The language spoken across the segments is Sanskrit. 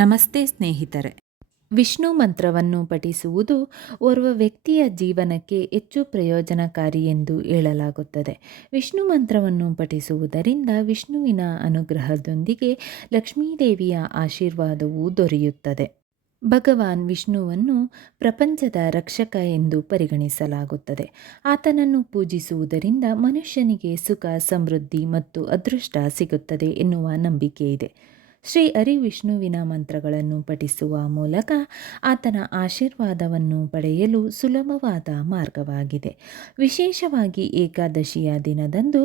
ನಮಸ್ತೆ ಸ್ನೇಹಿತರೆ. ವಿಷ್ಣು ಮಂತ್ರವನ್ನು ಪಠಿಸುವುದು ಓರ್ವ ವ್ಯಕ್ತಿಯ ಜೀವನಕ್ಕೆ ಹೆಚ್ಚು ಪ್ರಯೋಜನಕಾರಿ ಎಂದು ಹೇಳಲಾಗುತ್ತದೆ. ವಿಷ್ಣು ಮಂತ್ರವನ್ನು ಪಠಿಸುವುದರಿಂದ ವಿಷ್ಣುವಿನ ಅನುಗ್ರಹದೊಂದಿಗೆ ಲಕ್ಷ್ಮೀದೇವಿಯ ಆಶೀರ್ವಾದವೂ ದೊರೆಯುತ್ತದೆ. ಭಗವಾನ್ ವಿಷ್ಣುವನ್ನು ಪ್ರಪಂಚದ ರಕ್ಷಕ ಎಂದು ಪರಿಗಣಿಸಲಾಗುತ್ತದೆ. ಆತನನ್ನು ಪೂಜಿಸುವುದರಿಂದ ಮನುಷ್ಯನಿಗೆ ಸುಖ, ಸಮೃದ್ಧಿ ಮತ್ತು ಅದೃಷ್ಟ ಸಿಗುತ್ತದೆ ಎನ್ನುವ ನಂಬಿಕೆ ಇದೆ ಶ್ರೀ ಹರಿವಿಷ್ಣುವಿನ ಮಂತ್ರಗಳನ್ನು ಪಠಿಸುವ ಮೂಲಕ ಆತನ ಆಶೀರ್ವಾದವನ್ನು ಪಡೆಯಲು ಸುಲಭವಾದ ಮಾರ್ಗವಾಗಿದೆ. ವಿಶೇಷವಾಗಿ ಏಕಾದಶಿಯ ದಿನದಂದು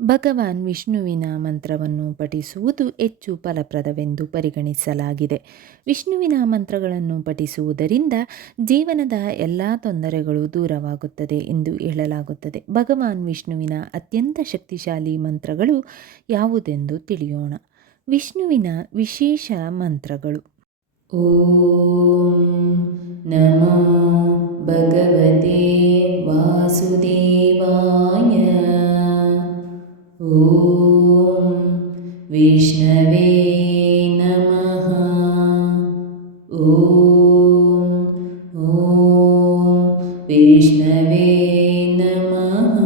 ಭಗವಾನ್ ವಿಷ್ಣುವಿನ ಮಂತ್ರವನ್ನು ಪಠಿಸುವುದು ಹೆಚ್ಚು ಫಲಪ್ರದವೆಂದು ಪರಿಗಣಿಸಲಾಗಿದೆ. ವಿಷ್ಣುವಿನ ಮಂತ್ರಗಳನ್ನು ಪಠಿಸುವುದರಿಂದ ಜೀವನದ ಎಲ್ಲ ತೊಂದರೆಗಳು ದೂರವಾಗುತ್ತದೆ ಎಂದು ಹೇಳಲಾಗುತ್ತದೆ. ಭಗವಾನ್ ವಿಷ್ಣುವಿನ ಅತ್ಯಂತ ಶಕ್ತಿಶಾಲಿ ಮಂತ್ರಗಳು ಯಾವುದೆಂದು ತಿಳಿಯೋಣ. ವಿಷ್ಣುವಿನ ವಿಶೇಷ ಮಂತ್ರಗಳು ಓಂ ನಮೋ ಭಗವತೆ ವಾಸುದೇವಾಯ ಓಂ ವಿಷ್ಣವೇ ನಮಃ ಓಂ ಓಂ ವಿಷ್ಣವೇ ನಮಃ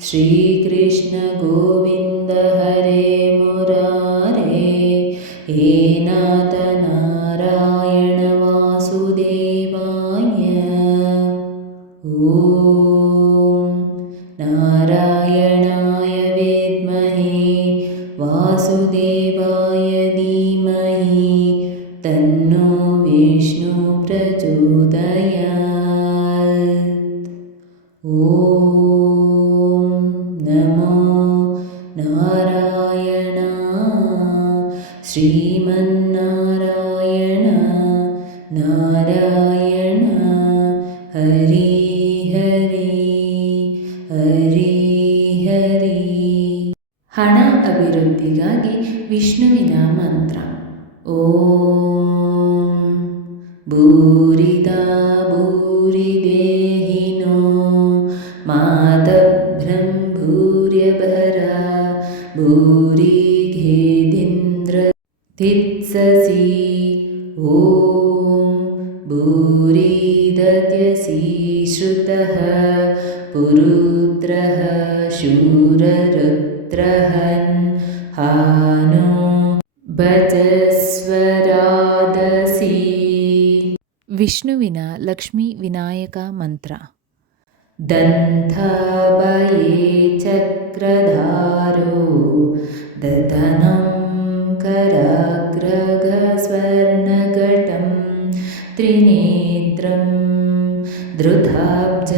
ಶ್ರೀಕೃಷ್ಣ ನಾರಾಯಣ ಶ್ರೀಮನ್ನಾರಾಯಣ ನಾರಾಯಣ ಹರಿ ಹರಿ ಹರಿ ಹರಿ ಹಣ ಅಭಿವೃದ್ಧಿಗಾಗಿ ವಿಷ್ಣುವಿನ ಮಂತ್ರ ಓಂ ಭೂರಿದಾ ಭೂರಿದೇಹಿನೋ भूरीघेदिन्द्र तित्ससि ॐ भूरी श्रुतः पुरुत्रः शूररुद्रहन्। हानो भजस्वरादसि। विष्णुविना लक्ष्मी विनायका दन्थाबये चक्रधारो दधनं कराग्रगस्वर्णघटं त्रिनेत्रं धृताब्जयलिङ्गितं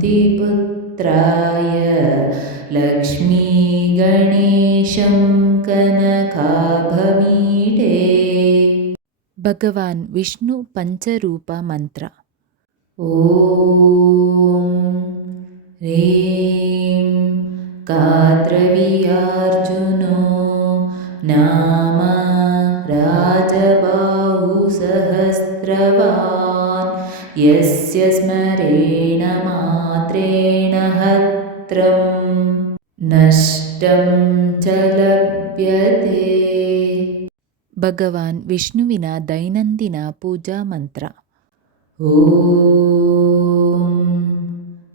त्रिपुत्राय लक्ष्मीगणेशं कनकाभमीडे। भगवान् विष्णु पञ्चरूपमन्त्र ಮಂತ್ರ ಓಂ ह्रीं कात्रवीयार्जुनो नाम राजबाहुसहस्रवान् यस्य स्मरेण मात्रेण हत्रं नष्टं च लभ्यते ಭಗವಾನ್ ವಿಷ್ಣುವಿನ ದೈನಂದಿನ ಪೂಜಾ ಮಂತ್ರ ॐ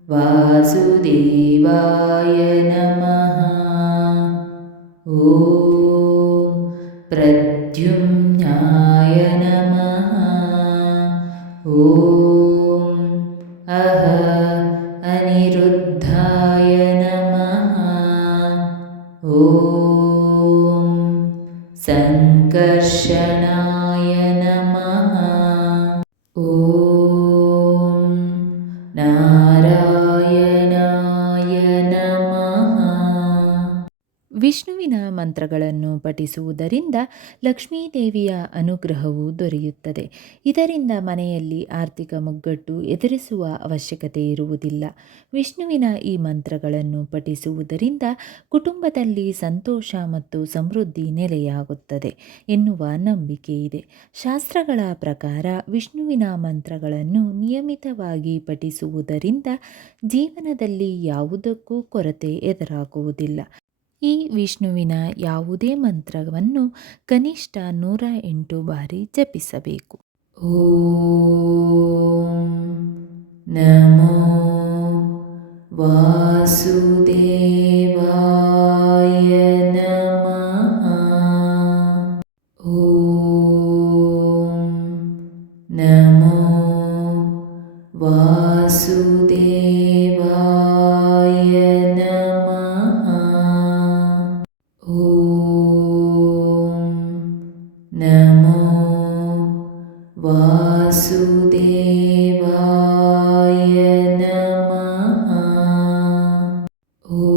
वासुदेवाय नमः। ॐ प्रद्युम्नाय नमः। ॐ अह अनिरुद्धाय नमः। ॐ सङ्कर्षणा ಮಂತ್ರಗಳನ್ನು ಪಠಿಸುವುದರಿಂದ ಲಕ್ಷ್ಮೀದೇವಿಯ ಅನುಗ್ರಹವು ದೊರೆಯುತ್ತದೆ. ಇದರಿಂದ ಮನೆಯಲ್ಲಿ ಆರ್ಥಿಕ ಮುಗ್ಗಟ್ಟು ಎದುರಿಸುವ ಅವಶ್ಯಕತೆ ಇರುವುದಿಲ್ಲ. ವಿಷ್ಣುವಿನ ಈ ಮಂತ್ರಗಳನ್ನು ಪಠಿಸುವುದರಿಂದ ಕುಟುಂಬದಲ್ಲಿ ಸಂತೋಷ ಮತ್ತು ಸಮೃದ್ಧಿ ನೆಲೆಯಾಗುತ್ತದೆ ಎನ್ನುವ ನಂಬಿಕೆ ಇದೆ. ಶಾಸ್ತ್ರಗಳ ಪ್ರಕಾರ ವಿಷ್ಣುವಿನ ಮಂತ್ರಗಳನ್ನು ನಿಯಮಿತವಾಗಿ ಪಠಿಸುವುದರಿಂದ ಜೀವನದಲ್ಲಿ ಯಾವುದಕ್ಕೂ ಕೊರತೆ ಎದುರಾಗುವುದಿಲ್ಲ. ಈ ವಿಷ್ಣುವಿನ ಯಾವುದೇ ಮಂತ್ರವನ್ನು ಕನಿಷ್ಠ ನೂರ ಎಂಟು ಬಾರಿ ಜಪಿಸಬೇಕು. ಓಂ ನಮೋ ವಾಸುದೇವಾಯ वासुदेवाय नमः। ॐ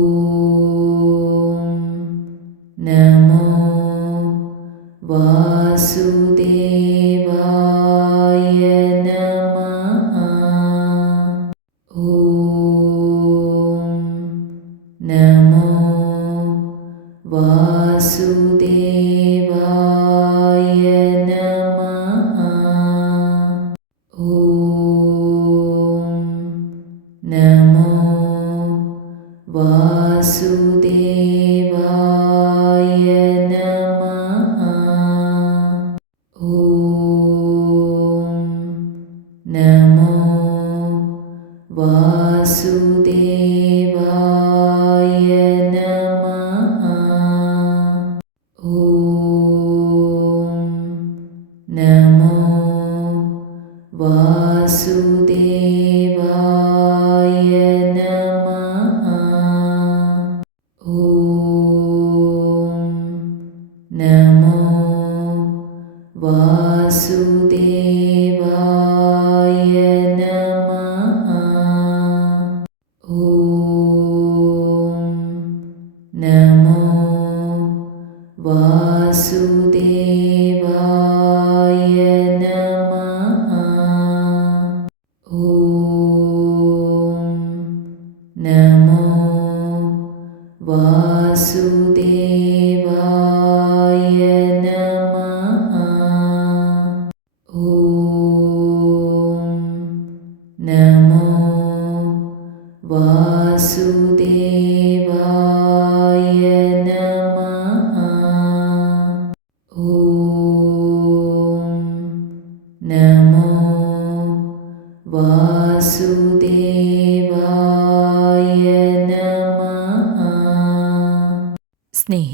नमो वासुदेव